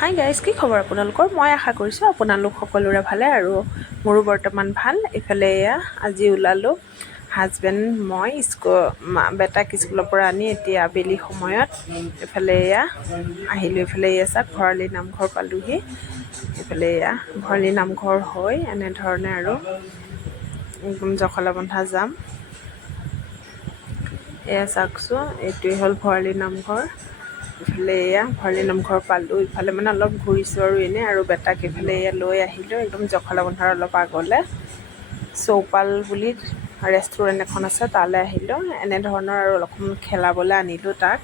Hi guys কি খবৰ আপোনালোকৰ? মই আশা কৰিছোঁ আপোনালোক সকলোৰে ভালে আৰু মোৰো বৰ্তমান ভাল। এইফালে এয়া আজি ওলালোঁ হাজবেণ্ড মই স্কুল বেটাক স্কুলৰ পৰা আনি এতিয়া আবেলি সময়ত এইফালে এয়া আহিলোঁ এইফালে এয়া চাওক ভৰালি নামঘৰ পালোঁহি। এইফালে এয়া ভৰালি নামঘৰ হৈ এনেধৰণে আৰু একদম জখলা বন্ধা যাম। এয়া চাওকচোন এইটোৱে হ'ল ভৰালি নামঘৰ। ইফালে এয়া ভৰালি নামঘৰ পালোঁ ইফালে মানে অলপ ঘূৰিছোঁ আৰু এনেই আৰু বেটাক ইফালে এয়া লৈ আহিলোঁ একদম জখলা বন্ধাৰ অলপ আগলৈ। চৌপাল বুলি ৰেষ্টুৰেণ্ট এখন আছে তালৈ আহিলোঁ এনেধৰণৰ আৰু অলপমান খেলাবলৈ আনিলোঁ তাক।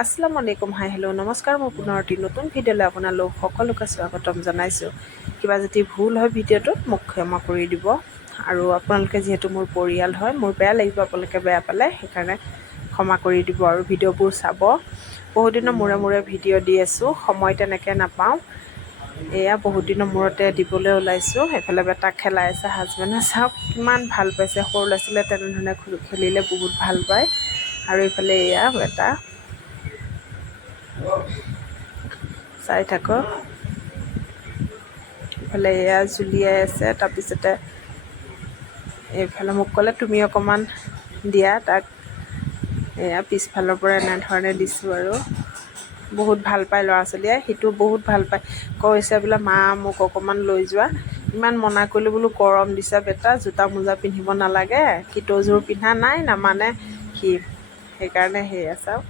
আসসালামু আলাইকুম হাই হেল্ল' নমস্কাৰ মই পুনৰ এটি নতুন ভিডিঅ'লৈ আপোনালোক সকলোকে স্বাগতম জনাইছোঁ। কিবা যদি ভুল হয় ভিডিঅ'টোত মোক ক্ষমা কৰি দিব। আৰু আপোনালোকে যিহেতু মোৰ পৰিয়াল হয় মোৰ বেয়া লাগিব আপোনালোকে বেয়া পালে সেইকাৰণে ক্ষমা কৰি দিব আৰু ভিডিঅ'বোৰ চাব। বহুত দিনৰ মূৰে মূৰে ভিডিঅ' দি আছোঁ সময় তেনেকৈ নাপাওঁ। এয়া বহুত দিনৰ মূৰতে দিবলৈ ওলাইছোঁ সেইফালে বেটাক খেলাই আছে হাজবেণ্ডে চাওক কিমান ভাল পাইছে সৰু ল'ৰা ছোৱালীয়ে তেনেধৰণে খেলিলে বহুত ভাল পায়। আৰু এইফালে এয়া বেটা চাই থাকক ইফালে এয়া জুলিয়াই আছে তাৰপিছতে এইফালে মোক ক'লে তুমি অকণমান দিয়া তাক এয়া পিছফালৰ পৰা এনেধৰণে দিছোঁ আৰু। বহুত ভাল পায় ল'ৰা ছোৱালীয়ে সিটো বহুত ভাল পায়। কৈছে বোলে মা মোক অকণমান লৈ যোৱা। ইমান মনা কৰিলোঁ বোলো গৰম দিছে বেটা জোতা মোজা পিন্ধিব নালাগে কিটোযোৰ পিন্ধা নাই নামানে সি? সেইকাৰণে সেয়া চাওক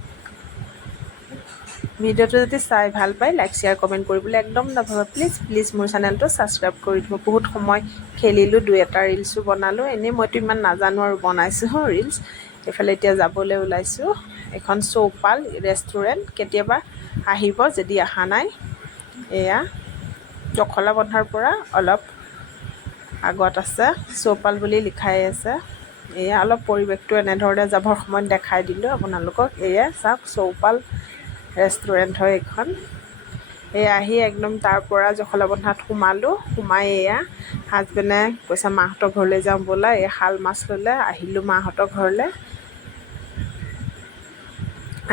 ভিডিঅ'টো যদি চাই ভাল পায় লাইক শ্বেয়াৰ কমেণ্ট কৰিবলৈ একদম নাভাবে। প্লিজ প্লিজ মোৰ চেনেলটো ছাবস্ক্ৰাইব কৰি দিব। বহুত সময় খেলিলোঁ দুই এটা ৰিলচো বনালোঁ। এনেই মইতো ইমান নাজানো আৰু বনাইছোঁ ৰিলচ এইফালে এতিয়া যাবলৈ ওলাইছোঁ। এখন চৌপাল ৰেষ্টুৰেণ্ট কেতিয়াবা আহিব যদি অহা নাই। এয়া জখলা বন্ধাৰ পৰা অলপ আগত আছে চৌপাল বুলি লিখাই আছে। এয়া অলপ পৰিৱেশটো এনেধৰণে যাবৰ সময়ত দেখাই দিলোঁ। আপোনালোকক এয়া চাওক চৌপাল ৰেষ্টুৰেণ্ট হয় এইখন। এই আহি একদম তাৰ পৰা জখলা বন্ধাত সোমালোঁ। সোমাই এয়া হাজবেণ্ডে কৈছে মাহঁতৰ ঘৰলৈ যাওঁ ব'লা। এই শাল মাছ ল'লে আহিলোঁ মাহঁতৰ ঘৰলৈ।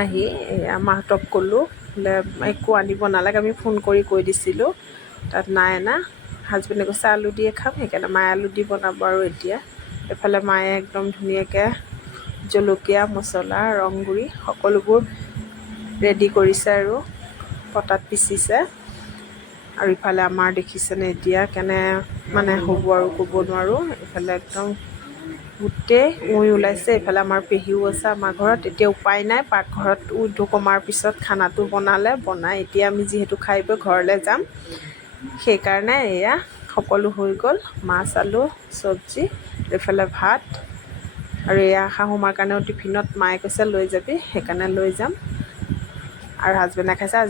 আহি মাহঁতক ক'লোঁ বোলে একো আনিব নালাগে আমি ফোন কৰি কৈ দিছিলোঁ। তাত নাই অনা। হাজবেণ্ডে কৈছে আলু দিয়ে খাম সেইকাৰণে মায়ে আলু দি বনাব আৰু এতিয়া। এইফালে মায়ে একদম ধুনীয়াকৈ জলকীয়া মছলা ৰং গুড়ি সকলোবোৰ ৰেডি কৰিছে আৰু পটাত পিচিছে। আৰু ইফালে আমাৰ দেখিছেনে এতিয়া কেনে মানে হ'ব আৰু ক'ব নোৱাৰোঁ। ইফালে একদম গোটেই উই ওলাইছে এইফালে আমাৰ পেহীও আছে আমাৰ ঘৰত। এতিয়া উপায় নাই পাকঘৰত উইটো কমাৰ পিছত খানাটো বনালে বনাই এতিয়া আমি যিহেতু খাই বৈ ঘৰলৈ যাম। সেইকাৰণে এয়া সকলো হৈ গ'ল মাছ আলু চব্জি এইফালে ভাত আৰু এয়া শাহুমাৰ কাৰণেও টিফিনত মায়ে কৈছে লৈ যাবি সেইকাৰণে লৈ যাম। আৰু হাজবেণ্ডে খাইছে আজি